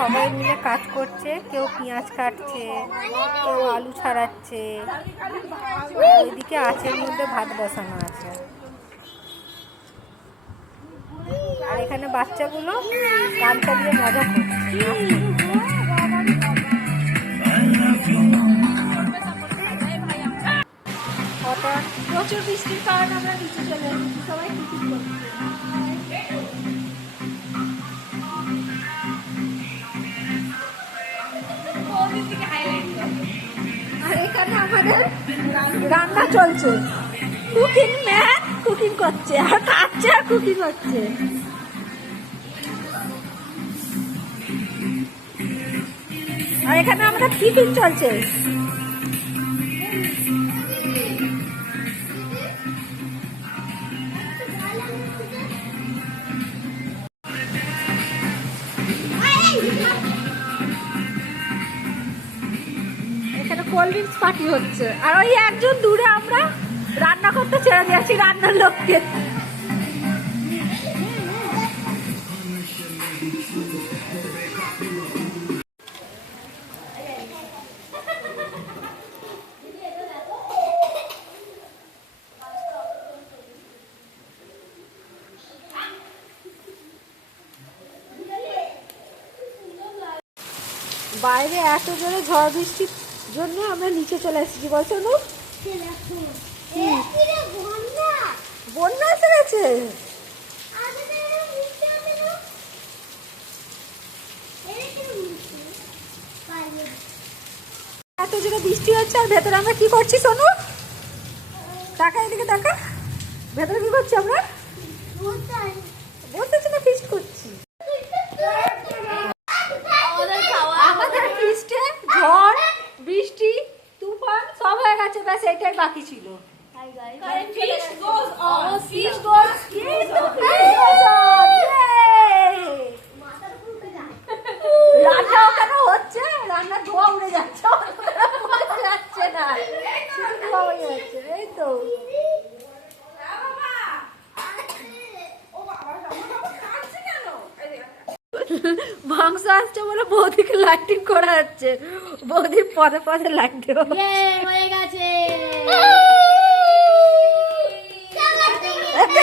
সবাই মিলে কাজ করছে, কেউ পেঁয়াজ কাটছে, কেউ আলু ছাড়াচ্ছে, ওইদিকে আঁচের মধ্যে ভাত বসানো আছে। আর এখানে বাচ্চাগুলো গান চালিয়ে মজা করছে। প্রচুর বৃষ্টির কারণে আমরা নিচে চলে এসেছি, সবাই টিফিন করছে। আর এখানে আমাদের রান্না চলছে, কুকিং ম্যান কুকিং করছে আর খাচ্ছে আর কুকিং হচ্ছে। আর এখানে আমাদের টিফিন চলছে। এখানে কোল্ড ড্রিঙ্কস পার্টি হচ্ছে, আর ওই একজন দূরে আমরা রান্না করতে ছেড়ে দিয়েছি রান্নার লোককে। বাইরে এত জোরে ঝড় বৃষ্টির জন্য আমরা নিচে চলে এসেছি, বলছো নু? বন্যা এসে গেছে। এত জোরে বৃষ্টি হচ্ছে আর ভেতরে আমরা কি করছি সোনু? টাকা এদিকে টাকা, ভেতরে কি করছি আমরা? বলতেছি না, ফিস্ট করছি। আমাদের ফিস্টে ঝড় বৃষ্টি তুফান সব হয়ে গেছে, ব্যাস এটাই বাকি ছিল। রান্না ওখানে হচ্ছে, রান্নার ধোয়া উড়ে যাচ্ছে, যাচ্ছে না, ধোয়া উড়ে যাচ্ছে। এই তো মাংস আসছে বলে বৌদিকে লাইটিং করা হচ্ছে, বৌদির পদে পদে লাইট দেবো হয়ে গেছে।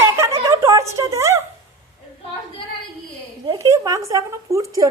এখানে কেউ টর্চটা দে, দেখি মাংস এখনো ফুটছে।